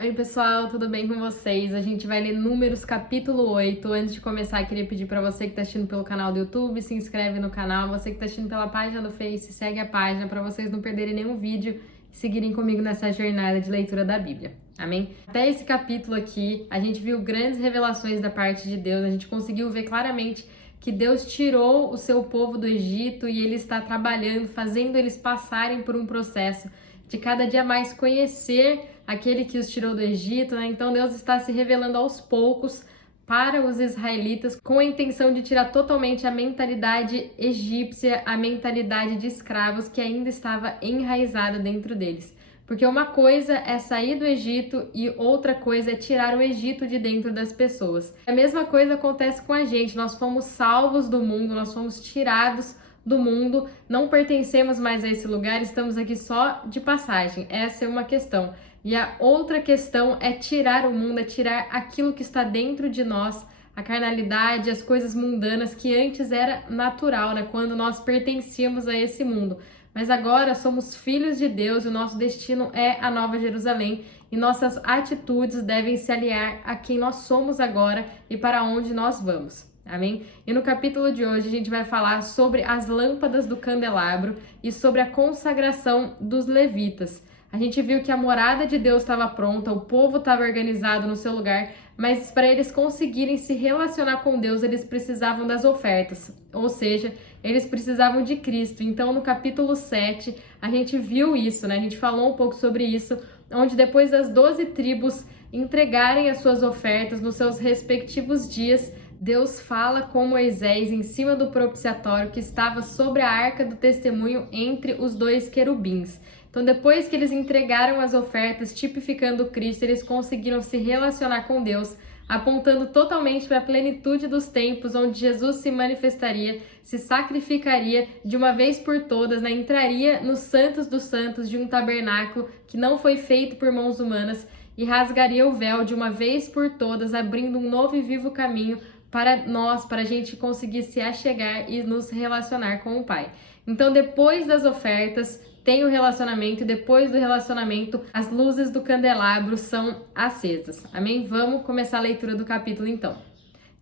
Oi, pessoal, tudo bem com vocês? A gente vai ler Números capítulo 8. Antes de começar, queria pedir para você que está assistindo pelo canal do YouTube, se inscreve no canal. Você que está assistindo pela página do Face, segue a página para vocês não perderem nenhum vídeo e seguirem comigo nessa jornada de leitura da Bíblia. Amém? Até esse capítulo aqui, a gente viu grandes revelações da parte de Deus, a gente conseguiu ver claramente que Deus tirou o seu povo do Egito e Ele está trabalhando, fazendo eles passarem por um processo de cada dia mais conhecer aquele que os tirou do Egito, né? Então Deus está se revelando aos poucos para os israelitas com a intenção de tirar totalmente a mentalidade egípcia, a mentalidade de escravos que ainda estava enraizada dentro deles. Porque uma coisa é sair do Egito e outra coisa é tirar o Egito de dentro das pessoas. A mesma coisa acontece com a gente, nós fomos salvos do mundo, nós fomos tirados do mundo, não pertencemos mais a esse lugar, estamos aqui só de passagem. Essa é uma questão. E a outra questão é tirar o mundo, é tirar aquilo que está dentro de nós, a carnalidade, as coisas mundanas que antes era natural, né? Quando nós pertencíamos a esse mundo. Mas agora somos filhos de Deus e o nosso destino é a Nova Jerusalém e nossas atitudes devem se aliar a quem nós somos agora e para onde nós vamos. Amém? E no capítulo de hoje a gente vai falar sobre as lâmpadas do candelabro e sobre a consagração dos levitas. A gente viu que a morada de Deus estava pronta, o povo estava organizado no seu lugar, mas para eles conseguirem se relacionar com Deus, eles precisavam das ofertas, ou seja, eles precisavam de Cristo. Então, no capítulo 7, a gente viu isso, né? A gente falou um pouco sobre isso, onde depois das 12 tribos entregarem as suas ofertas nos seus respectivos dias, Deus fala com Moisés em cima do propiciatório que estava sobre a arca do testemunho entre os dois querubins. Então, depois que eles entregaram as ofertas, tipificando Cristo, eles conseguiram se relacionar com Deus, apontando totalmente para a plenitude dos tempos, onde Jesus se manifestaria, se sacrificaria de uma vez por todas, né? Entraria nos santos dos santos de um tabernáculo que não foi feito por mãos humanas e rasgaria o véu de uma vez por todas, abrindo um novo e vivo caminho para nós, para a gente conseguir se achegar e nos relacionar com o Pai. Então, depois das ofertas, tem o relacionamento, e depois do relacionamento, as luzes do candelabro são acesas. Amém? Vamos começar a leitura do capítulo então.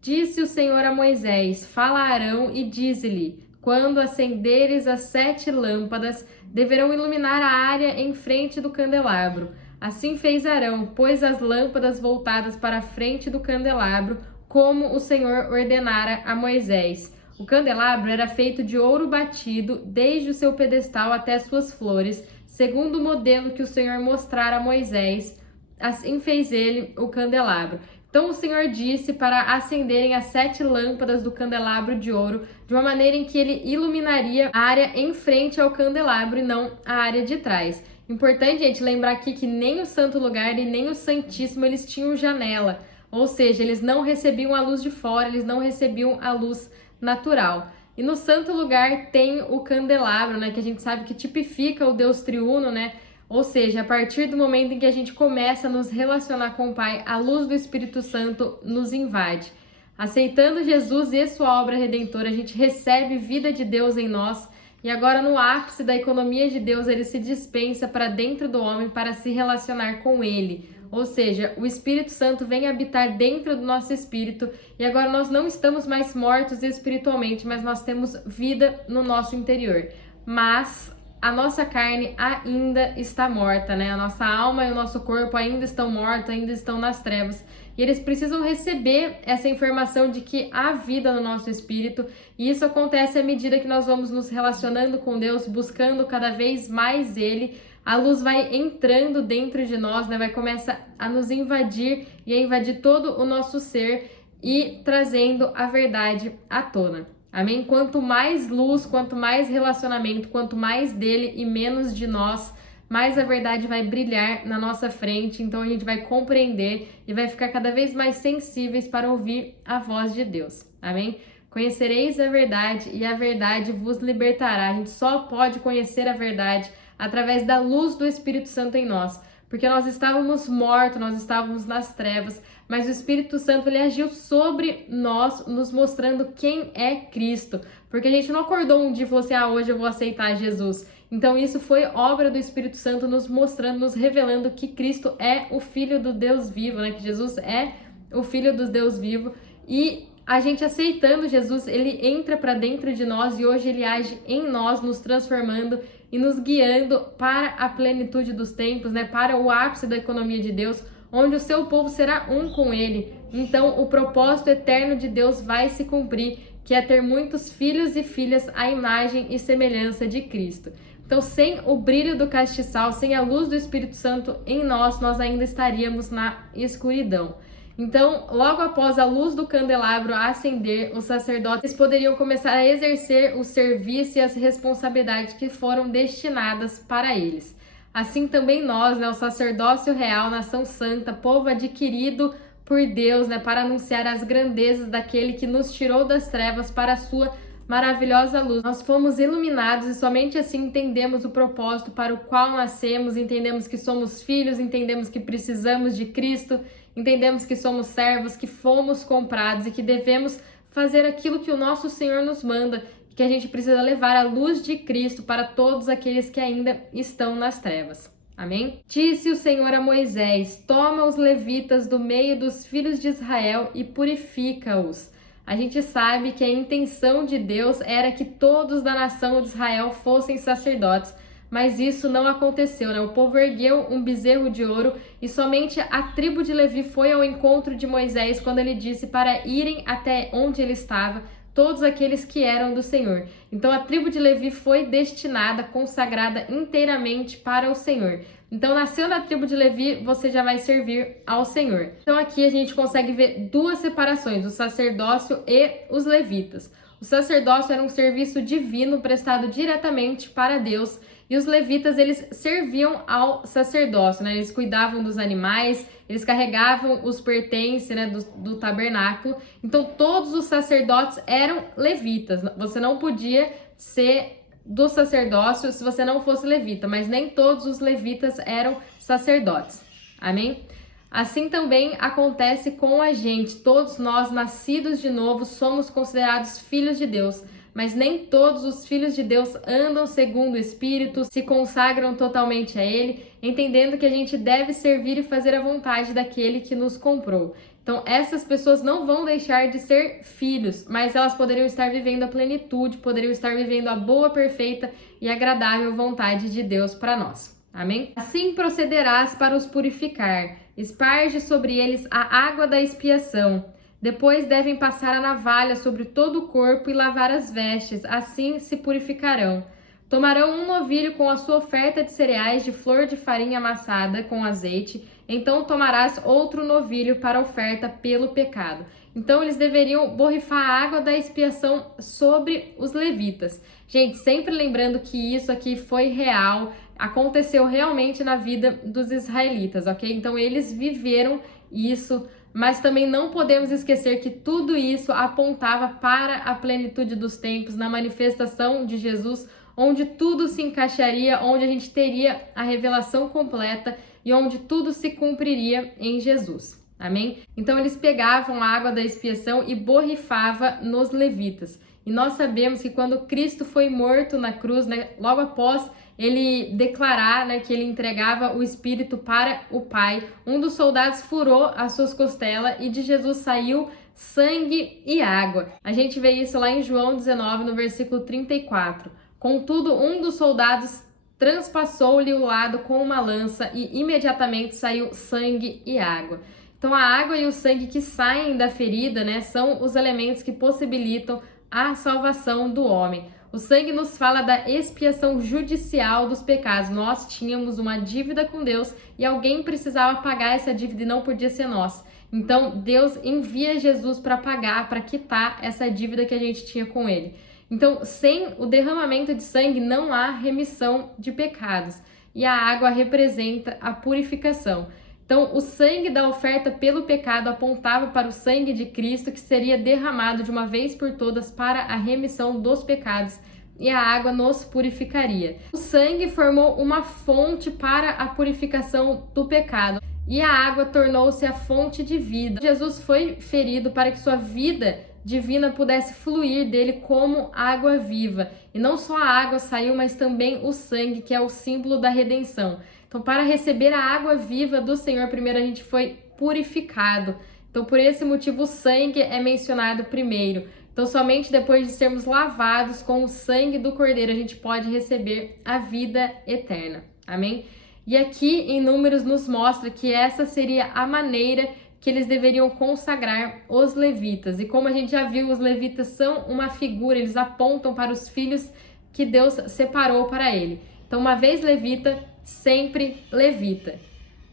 Disse o Senhor a Moisés: Fala a Arão e dize-lhe: Quando acenderes as 7 lâmpadas, deverão iluminar a área em frente do candelabro. Assim fez Arão, pôs as lâmpadas voltadas para a frente do candelabro, como o Senhor ordenara a Moisés. O candelabro era feito de ouro batido, desde o seu pedestal até suas flores, segundo o modelo que o Senhor mostrara a Moisés. Assim fez ele o candelabro. Então o Senhor disse para acenderem as 7 lâmpadas do candelabro de ouro, de uma maneira em que ele iluminaria a área em frente ao candelabro e não a área de trás. Importante, gente, lembrar aqui que nem o santo lugar e nem o santíssimo eles tinham janela. Ou seja, eles não recebiam a luz de fora, eles não recebiam a luz natural. E no santo lugar tem o candelabro, né, que a gente sabe que tipifica o Deus triuno, né? Ou seja, a partir do momento em que a gente começa a nos relacionar com o Pai, a luz do Espírito Santo nos invade. Aceitando Jesus e sua obra redentora, a gente recebe vida de Deus em nós. E agora, no ápice da economia de Deus, ele se dispensa para dentro do homem para se relacionar com ele. Ou seja, o Espírito Santo vem habitar dentro do nosso espírito e agora nós não estamos mais mortos espiritualmente, mas nós temos vida no nosso interior. Mas a nossa carne ainda está morta, né? A nossa alma e o nosso corpo ainda estão mortos, ainda estão nas trevas. E eles precisam receber essa informação de que há vida no nosso espírito, e isso acontece à medida que nós vamos nos relacionando com Deus, buscando cada vez mais Ele. A luz vai entrando dentro de nós, né? Vai começar a nos invadir e a invadir todo o nosso ser e trazendo a verdade à tona. Amém? Quanto mais luz, quanto mais relacionamento, quanto mais dele e menos de nós, mais a verdade vai brilhar na nossa frente. Então a gente vai compreender e vai ficar cada vez mais sensíveis para ouvir a voz de Deus. Amém? Conhecereis a verdade e a verdade vos libertará. A gente só pode conhecer a verdade através da luz do Espírito Santo em nós. porque nós estávamos mortos, nós estávamos nas trevas, mas o Espírito Santo ele agiu sobre nós, nos mostrando quem é Cristo, porque a gente não acordou um dia e falou assim, hoje eu vou aceitar Jesus. Então isso foi obra do Espírito Santo nos mostrando, nos revelando que Cristo é o Filho do Deus vivo, né? Que Jesus é o Filho do Deus vivo, e a gente aceitando Jesus, ele entra para dentro de nós e hoje ele age em nós, nos transformando e nos guiando para a plenitude dos tempos, né? Para o ápice da economia de Deus, onde o seu povo será um com ele. Então o propósito eterno de Deus vai se cumprir, que é ter muitos filhos e filhas à imagem e semelhança de Cristo. Então, sem o brilho do castiçal, sem a luz do Espírito Santo em nós, nós ainda estaríamos na escuridão. Então, logo após a luz do candelabro acender, os sacerdotes poderiam começar a exercer o serviço e as responsabilidades que foram destinadas para eles. Assim também nós, né, o sacerdócio real, nação santa, povo adquirido por Deus, né, para anunciar as grandezas daquele que nos tirou das trevas para a sua maravilhosa luz. Nós fomos iluminados e somente assim entendemos o propósito para o qual nascemos, entendemos que somos filhos, entendemos que precisamos de Cristo, entendemos que somos servos, que fomos comprados e que devemos fazer aquilo que o nosso Senhor nos manda, que a gente precisa levar a luz de Cristo para todos aqueles que ainda estão nas trevas. Amém? Disse o Senhor a Moisés: toma os levitas do meio dos filhos de Israel e purifica-os. A gente sabe que a intenção de Deus era que todos da nação de Israel fossem sacerdotes, mas isso não aconteceu, né? O povo ergueu um bezerro de ouro e somente a tribo de Levi foi ao encontro de Moisés quando ele disse para irem até onde ele estava todos aqueles que eram do Senhor. Então a tribo de Levi foi destinada, consagrada inteiramente para o Senhor. Então, nasceu na tribo de Levi, você já vai servir ao Senhor. Então, aqui a gente consegue ver duas separações, o sacerdócio e os levitas. O sacerdócio era um serviço divino prestado diretamente para Deus, e os levitas, eles serviam ao sacerdócio, né? Eles cuidavam dos animais, eles carregavam os pertences, né, do tabernáculo. Então, todos os sacerdotes eram levitas. Você não podia ser do sacerdócio se você não fosse levita, mas nem todos os levitas eram sacerdotes. Amém? Assim também acontece com a gente. Todos nós, nascidos de novo, somos considerados filhos de Deus, mas nem todos os filhos de Deus andam segundo o Espírito, se consagram totalmente a Ele, entendendo que a gente deve servir e fazer a vontade daquele que nos comprou. Então, essas pessoas não vão deixar de ser filhos, mas elas poderiam estar vivendo a plenitude, poderiam estar vivendo a boa, perfeita e agradável vontade de Deus para nós. Amém? Assim procederás para os purificar. Esparge sobre eles a água da expiação. Depois devem passar a navalha sobre todo o corpo e lavar as vestes, assim se purificarão. Tomarão um novilho com a sua oferta de cereais de flor de farinha amassada com azeite. Então tomarás outro novilho para a oferta pelo pecado. Então eles deveriam borrifar a água da expiação sobre os levitas. Gente, sempre lembrando que isso aqui foi real, aconteceu realmente na vida dos israelitas, ok? Então eles viveram isso, mas também não podemos esquecer que tudo isso apontava para a plenitude dos tempos, na manifestação de Jesus, onde tudo se encaixaria, onde a gente teria a revelação completa e onde tudo se cumpriria em Jesus. Amém? Então eles pegavam a água da expiação e borrifava nos levitas. E nós sabemos que quando Cristo foi morto na cruz, né, logo após ele declarar, né, que ele entregava o Espírito para o Pai, um dos soldados furou as suas costelas e de Jesus saiu sangue e água. A gente vê isso lá em João 19, no versículo 34. Contudo, um dos soldados transpassou-lhe o lado com uma lança e imediatamente saiu sangue e água. Então a água e o sangue que saem da ferida, né, são os elementos que possibilitam a salvação do homem. O sangue nos fala da expiação judicial dos pecados. Nós tínhamos uma dívida com Deus e alguém precisava pagar essa dívida e não podia ser nós. Então Deus envia Jesus para pagar, para quitar essa dívida que a gente tinha com ele. Então, sem o derramamento de sangue não há remissão de pecados. E a água representa a purificação. Então, o sangue da oferta pelo pecado apontava para o sangue de Cristo, que seria derramado de uma vez por todas para a remissão dos pecados, e a água nos purificaria. O sangue formou uma fonte para a purificação do pecado e a água tornou-se a fonte de vida. Jesus foi ferido para que sua vida divina pudesse fluir dele como água viva. E não só a água saiu, mas também o sangue, que é o símbolo da redenção. Então, para receber a água viva do Senhor, primeiro a gente foi purificado. Então, por esse motivo, o sangue é mencionado primeiro. Então, somente depois de sermos lavados com o sangue do Cordeiro, a gente pode receber a vida eterna. Amém? E aqui em Números nos mostra que essa seria a maneira que eles deveriam consagrar os levitas. E como a gente já viu, os levitas são uma figura, eles apontam para os filhos que Deus separou para ele. Então, uma vez levita, sempre levita.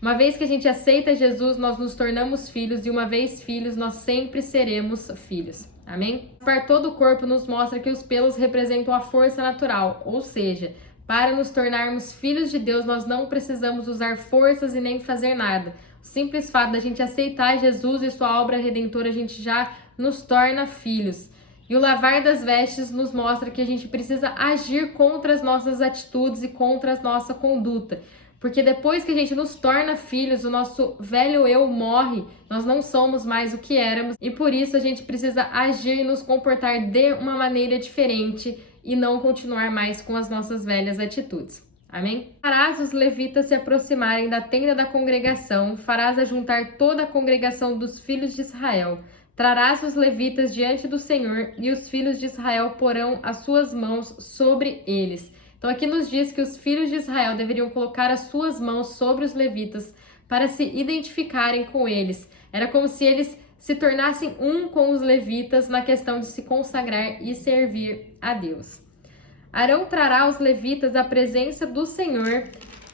Uma vez que a gente aceita Jesus, nós nos tornamos filhos, e uma vez filhos, nós sempre seremos filhos. Amém? Para todo o corpo nos mostra que os pelos representam a força natural, ou seja, para nos tornarmos filhos de Deus, nós não precisamos usar forças e nem fazer nada. O simples fato da gente aceitar Jesus e sua obra redentora, a gente já nos torna filhos. E o lavar das vestes nos mostra que a gente precisa agir contra as nossas atitudes e contra a nossa conduta. Porque depois que a gente nos torna filhos, o nosso velho eu morre, nós não somos mais o que éramos. E por isso a gente precisa agir e nos comportar de uma maneira diferente e não continuar mais com as nossas velhas atitudes. Amém? Farás os levitas se aproximarem da tenda da congregação, farás ajuntar toda a congregação dos filhos de Israel. Trarás os levitas diante do Senhor, e os filhos de Israel porão as suas mãos sobre eles. Então aqui nos diz que os filhos de Israel deveriam colocar as suas mãos sobre os levitas para se identificarem com eles. Era como se eles se tornassem um com os levitas na questão de se consagrar e servir a Deus. Arão trará os levitas à presença do Senhor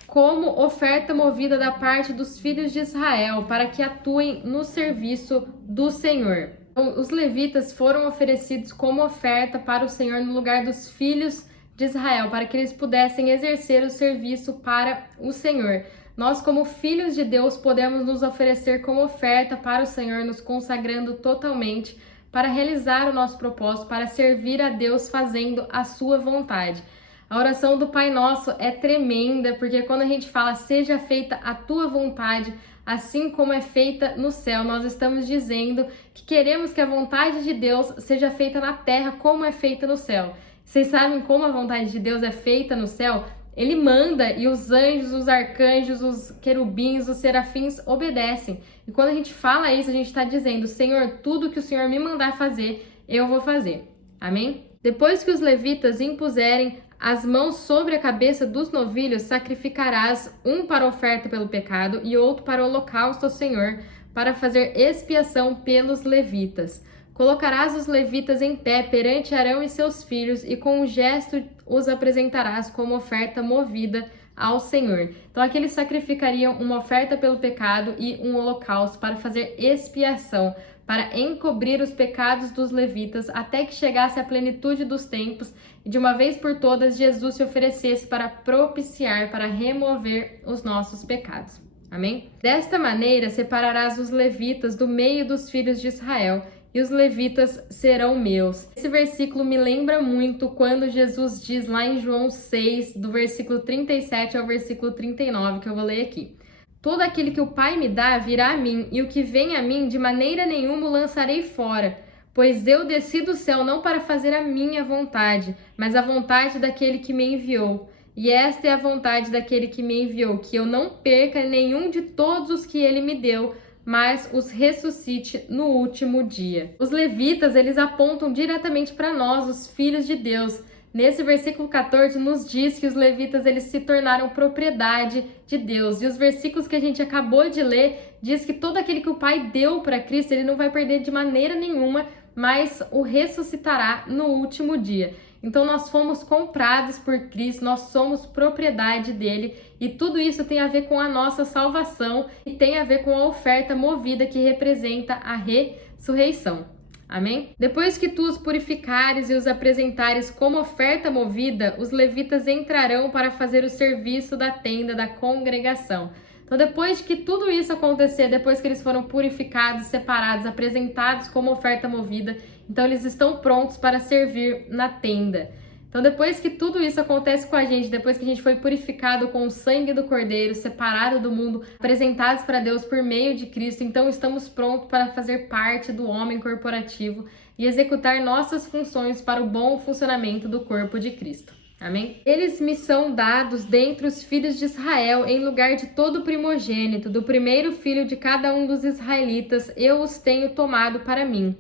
como oferta movida da parte dos filhos de Israel, para que atuem no serviço do Senhor. Então, os levitas foram oferecidos como oferta para o Senhor no lugar dos filhos de Israel, para que eles pudessem exercer o serviço para o Senhor. Nós, como filhos de Deus, podemos nos oferecer como oferta para o Senhor, nos consagrando totalmente para realizar o nosso propósito, para servir a Deus fazendo a sua vontade. A oração do Pai Nosso é tremenda, porque quando a gente fala, seja feita a tua vontade, assim como é feita no céu, nós estamos dizendo que queremos que a vontade de Deus seja feita na terra como é feita no céu. Vocês sabem como a vontade de Deus é feita no céu? Ele manda e os anjos, os arcanjos, os querubins, os serafins obedecem. E quando a gente fala isso, a gente está dizendo, Senhor, tudo que o Senhor me mandar fazer, eu vou fazer. Amém? Depois que os levitas impuserem as mãos sobre a cabeça dos novilhos, sacrificarás um para oferta pelo pecado e outro para o holocausto ao Senhor, para fazer expiação pelos levitas. Colocarás os levitas em pé perante Arão e seus filhos, e com um gesto os apresentarás como oferta movida ao Senhor. Então aqui eles sacrificariam uma oferta pelo pecado e um holocausto para fazer expiação, para encobrir os pecados dos levitas até que chegasse a plenitude dos tempos e de uma vez por todas Jesus se oferecesse para propiciar, para remover os nossos pecados. Amém? Desta maneira separarás os levitas do meio dos filhos de Israel, e os levitas serão meus. Esse versículo me lembra muito quando Jesus diz lá em João 6, do versículo 37 ao versículo 39, que eu vou ler aqui. Todo aquele que o Pai me dá virá a mim, e o que vem a mim de maneira nenhuma o lançarei fora. Pois eu desci do céu não para fazer a minha vontade, mas a vontade daquele que me enviou. E esta é a vontade daquele que me enviou, que eu não perca nenhum de todos os que ele me deu, mas os ressuscite no último dia. Os levitas, eles apontam diretamente para nós, os filhos de Deus. Nesse versículo 14 nos diz que os levitas, eles se tornaram propriedade de Deus. E os versículos que a gente acabou de ler diz que todo aquele que o Pai deu para Cristo, ele não vai perder de maneira nenhuma, mas o ressuscitará no último dia. Então nós fomos comprados por Cristo, nós somos propriedade dele, e tudo isso tem a ver com a nossa salvação e tem a ver com a oferta movida que representa a ressurreição. Amém? Depois que tu os purificares e os apresentares como oferta movida, os levitas entrarão para fazer o serviço da tenda da congregação. Então, depois de que tudo isso acontecer, depois que eles foram purificados, separados, apresentados como oferta movida, então eles estão prontos para servir na tenda. Então, depois que tudo isso acontece com a gente, depois que a gente foi purificado com o sangue do Cordeiro, separado do mundo, apresentados para Deus por meio de Cristo, então estamos prontos para fazer parte do homem corporativo e executar nossas funções para o bom funcionamento do corpo de Cristo. Amém? Eles me são dados dentre os filhos de Israel, em lugar de todo primogênito, do primeiro filho de cada um dos israelitas, eu os tenho tomado para mim.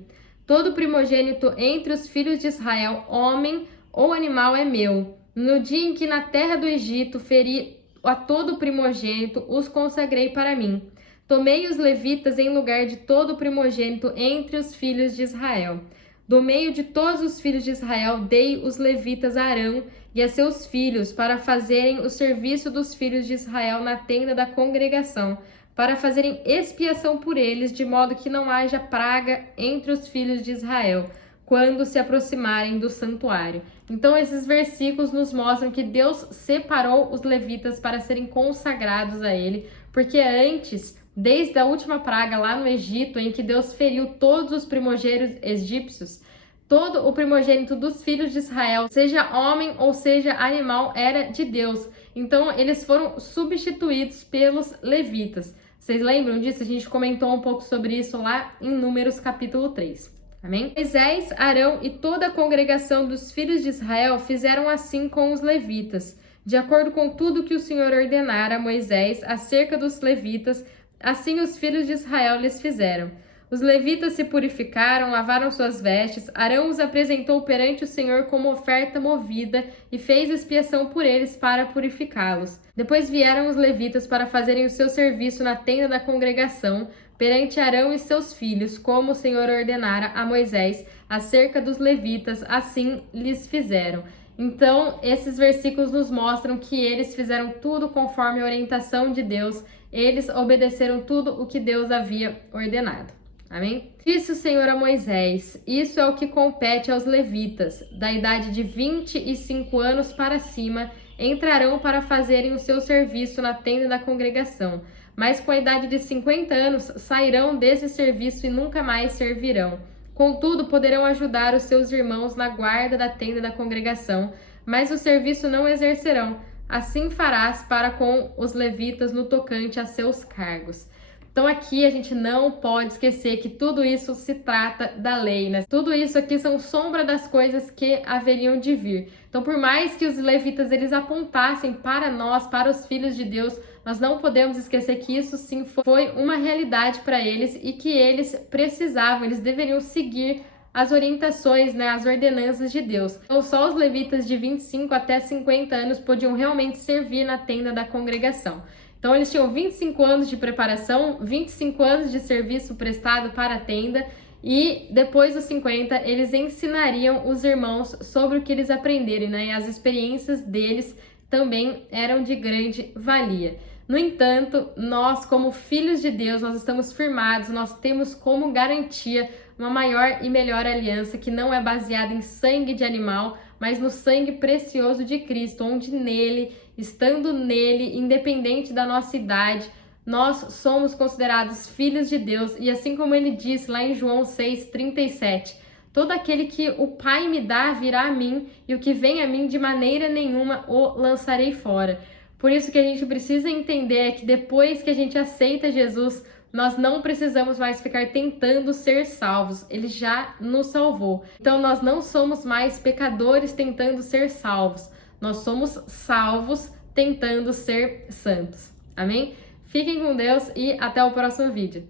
Todo primogênito entre os filhos de Israel, homem ou animal, é meu. No dia em que na terra do Egito feri a todo primogênito, os consagrei para mim. Tomei os levitas em lugar de todo primogênito entre os filhos de Israel. Do meio de todos os filhos de Israel, dei os levitas a Arão e a seus filhos para fazerem o serviço dos filhos de Israel na tenda da congregação, para fazerem expiação por eles, de modo que não haja praga entre os filhos de Israel, quando se aproximarem do santuário. Então, esses versículos nos mostram que Deus separou os levitas para serem consagrados a Ele, porque antes, desde a última praga lá no Egito, em que Deus feriu todos os primogênitos egípcios, todo o primogênito dos filhos de Israel, seja homem ou seja animal, era de Deus. Então, eles foram substituídos pelos levitas. Vocês lembram disso? A gente comentou um pouco sobre isso lá em Números capítulo 3. Amém? Moisés, Arão e toda a congregação dos filhos de Israel fizeram assim com os levitas. De acordo com tudo que o Senhor ordenara a Moisés acerca dos levitas, assim os filhos de Israel lhes fizeram. Os levitas se purificaram, lavaram suas vestes, Arão os apresentou perante o Senhor como oferta movida e fez expiação por eles para purificá-los. Depois vieram os levitas para fazerem o seu serviço na tenda da congregação, perante Arão e seus filhos, como o Senhor ordenara a Moisés acerca dos levitas, assim lhes fizeram. Então, esses versículos nos mostram que eles fizeram tudo conforme a orientação de Deus, eles obedeceram tudo o que Deus havia ordenado. Amém? Disse o Senhor a Moisés: isso é o que compete aos levitas, da idade de 25 anos para cima, entrarão para fazerem o seu serviço na tenda da congregação, mas com a idade de 50 anos sairão desse serviço e nunca mais servirão. Contudo, poderão ajudar os seus irmãos na guarda da tenda da congregação, mas o serviço não exercerão. Assim farás para com os levitas no tocante a seus cargos. Então aqui a gente não pode esquecer que tudo isso se trata da lei, né? Tudo isso aqui são sombra das coisas que haveriam de vir. Então, por mais que os levitas eles apontassem para nós, para os filhos de Deus, nós não podemos esquecer que isso sim foi uma realidade para eles e que eles precisavam, eles deveriam seguir as orientações, né, as ordenanças de Deus. Então, só os levitas de 25 até 50 anos podiam realmente servir na tenda da congregação. Então, eles tinham 25 anos de preparação, 25 anos de serviço prestado para a tenda e depois dos 50, eles ensinariam os irmãos sobre o que eles aprenderem, né? E as experiências deles também eram de grande valia. No entanto, nós, como filhos de Deus, nós estamos firmados, nós temos como garantia uma maior e melhor aliança que não é baseada em sangue de animal, mas no sangue precioso de Cristo, onde nele, estando nele, independente da nossa idade, nós somos considerados filhos de Deus. E assim como ele disse lá em João 6,37, todo aquele que o Pai me dá virá a mim, e o que vem a mim de maneira nenhuma o lançarei fora. Por isso que a gente precisa entender é que depois que a gente aceita Jesus, nós não precisamos mais ficar tentando ser salvos. Ele já nos salvou. Então nós não somos mais pecadores tentando ser salvos. Nós somos salvos tentando ser santos. Amém? Fiquem com Deus e até o próximo vídeo.